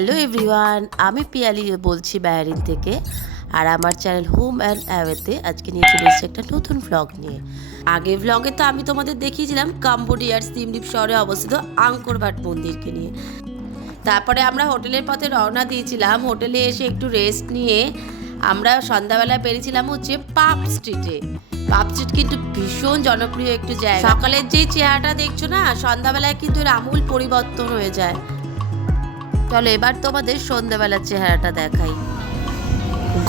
Hello everyone আমি পিয়ালি বলছি ব্যারিন থেকে, আর আমার চ্যানেল হোম অ্যান্ড অ্যাওয়েতে আজকে নিয়ে চলে এসেছি একটা নতুন ভ্লগ নিয়ে। আগের ভ্লগে তো আমি তোমাদের দেখিয়েছিলাম কাম্বোডিয়ার সিমডিপ শহরে অবস্থিত আঙ্করবাট মন্দিরকে নিয়ে। তারপরে আমরা হোটেলের পথে রওনা দিয়েছিলাম। হোটেলে এসে একটু রেস্ট নিয়ে আমরা সন্ধ্যাবেলায় বেরিয়েছিলাম হচ্ছে পাপ স্ট্রিটে। পাপ স্ট্রিট কিন্তু ভীষণ জনপ্রিয় একটু জায়গা। সকালের যে চেহারাটা দেখছ না, সন্ধ্যাবেলায় কিন্তু এর আমূল পরিবর্তন হয়ে যায়। চলো এবার তোমাদের সন্ধ্যাবেলার চেহারাটা দেখাই।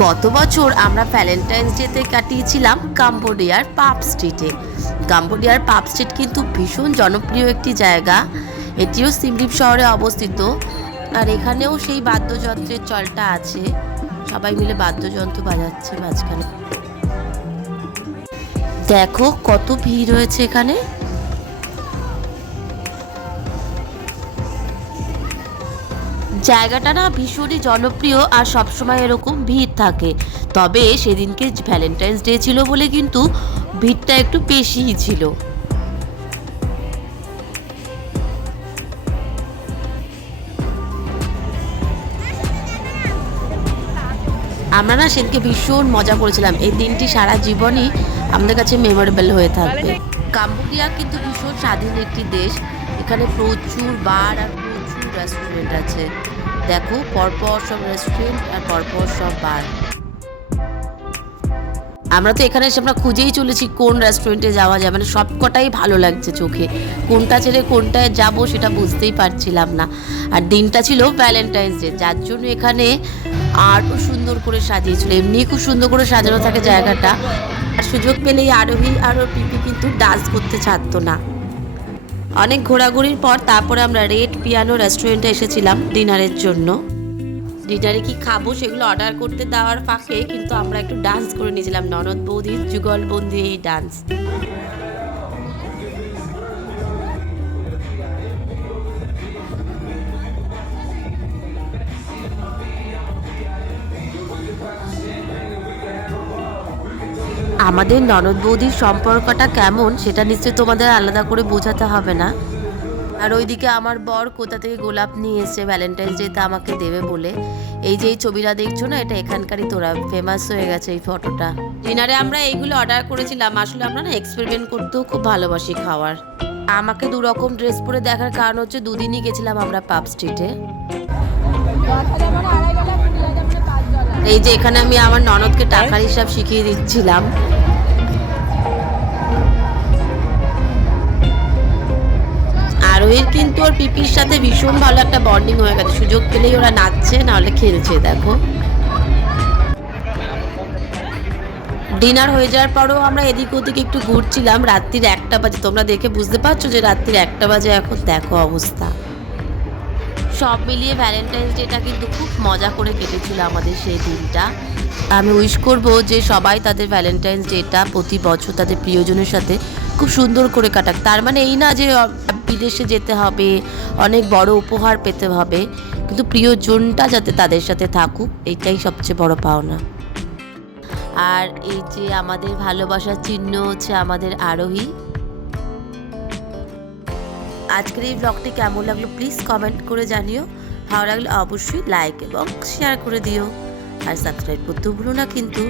গত বছর আমরা ভ্যালেন্টাইন্স ডেতে কাটিয়েছিলাম কাম্বোডিয়ার পাপ স্ট্রিটে কাম্বোডিয়ার পাপ স্ট্রিট কিন্তু ভীষণ জনপ্রিয় একটি জায়গা। এটিও সিমডিপ শহরে অবস্থিত। আর এখানেও সেই বাদ্যযন্ত্রের চলটা আছে। সবাই মিলে বাদ্যযন্ত্র বাজাচ্ছে মাঝখানে। দেখো কত ভিড় হয়েছে এখানে। জায়গাটা না ভীষণই জনপ্রিয় আর সবসময় এরকম ভিড় থাকে। তবে সেদিনকে ভ্যালেন্টাইন্স ডে ছিল বলে কিন্তু ভিড়টা একটু বেশিই ছিল। আমরা না সেদিনকে ভীষণ মজা করেছিলাম। এই দিনটি সারা জীবনই আমাদের কাছে মেমোরেবল হয়ে থাকবে। কাম্বোডিয়া কিন্তু ভীষণ স্বাধীন একটি দেশ। এখানে প্রচুর বার আর প্রচুর রেস্টুরেন্ট আছে। দেখো, পরপর সব রেস্টুরেন্ট আর পরপর সব বার আমরা তো এখানে এসে আমরা খুঁজেই চলেছি কোন রেস্টুরেন্টে যাওয়া যায়। মানে সবকটাই ভালো লাগছে চোখে। কোনটা ছেড়ে কোনটায় যাব সেটা বুঝতেই পারছিলাম না। আর দিনটা ছিল ভ্যালেন্টাইন্স ডে যার জন্য এখানে আরও সুন্দর করে সাজিয়েছিল। এমনি খুব সুন্দর করে সাজানো থাকে জায়গাটা। আর সুযোগ পেলেই আরোহী আর ওর পিপি কিন্তু ডান্স করতে ছাড়তো না। অনেক ঘোরাঘুরির পর তারপরে আমরা রেড পিয়ানো রেস্টুরেন্টে এসেছিলাম ডিনারের জন্য। ডিনারে কি খাব সেগুলো অর্ডার করতে দেওয়ার ফাঁকে, কিন্তু আমরা একটু ডান্স করে নিয়েছিলাম। ননদ বৌদির যুগলবন্দি এই ডান্স আমাদের ননদ বৌদির সম্পর্কটা কেমন, সেটা নিশ্চয়ই তোমাদের আলাদা করে বোঝাতে হবে না। আর ওইদিকে আমার বর কোথা থেকে গোলাপ নিয়ে এসছে ভ্যালেন্টাইন্স ডেতে আমাকে দেবে বলে। এই যে এই ছবিটা দেখছ না, এটা এখানকারই তোরা ফেমাস হয়ে গেছে এই ফটোটা। ডিনারে আমরা এইগুলো অর্ডার করেছিলাম, আসলে আমরা না এক্সপেরিমেন্ট করতেও খুব ভালোবাসি খাওয়ার। আমাকে দু রকম ড্রেস পরে দেখার কারণ হচ্ছে, দুদিনই গেছিলাম আমরা পাপ স্ট্রিটে এই যে এখানে আমি আমার ননদকে টাকার হিসাব শিখিয়ে দিচ্ছিলাম। আরোহীর কিন্তু ওর পিপির সাথে ভীষণ ভালো একটা বন্ডিং হয়ে গেছে। সুযোগ পেলেই ওরা নাচছে, নাহলে খেলছে, দেখো। ডিনার হয়ে যাওয়ার পরেও আমরা এদিক ওদিক একটু ঘুরছিলাম। রাত্রির একটা বাজে। তোমরা দেখে বুঝতে পারছ যে রাত্রির একটা বাজে। এখন দেখো অবস্থা। সব মিলিয়ে ভ্যালেন্টাইন্স ডেটা কিন্তু খুব মজা করে কেটেছিল আমাদের সেই দিনটা। আমি উইশ করব যে সবাই তাদের ভ্যালেন্টাইন্স ডেটা প্রতি বছর তাদের প্রিয়জনের সাথে খুব সুন্দর করে কাটাক। তার মানে এই না যে বিদেশে যেতে হবে, অনেক বড় উপহার পেতে হবে, কিন্তু প্রিয়জনটা যাতে তাদের সাথে থাকুক, এইটাই সবচেয়ে বড় পাওনা। আর এই যে আমাদের ভালোবাসার চিহ্ন হচ্ছে আমাদের আরোহী। আজকের এই ব্লগটি কেমন লাগল প্লিজ কমেন্ট করে জানিও। ভালো লাগলে অবশ্যই লাইক এবং শেয়ার করে দিও। আর সাবস্ক্রাইব করতে ভুলো না কিন্তু।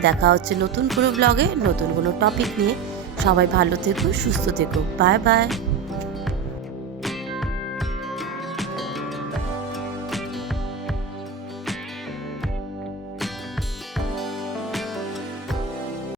দেখা হচ্ছে নতুন কোনো ব্লগে নতুন কোনো টপিক নিয়ে। সবাই ভালো থেকো, সুস্থ থেকো। Bye bye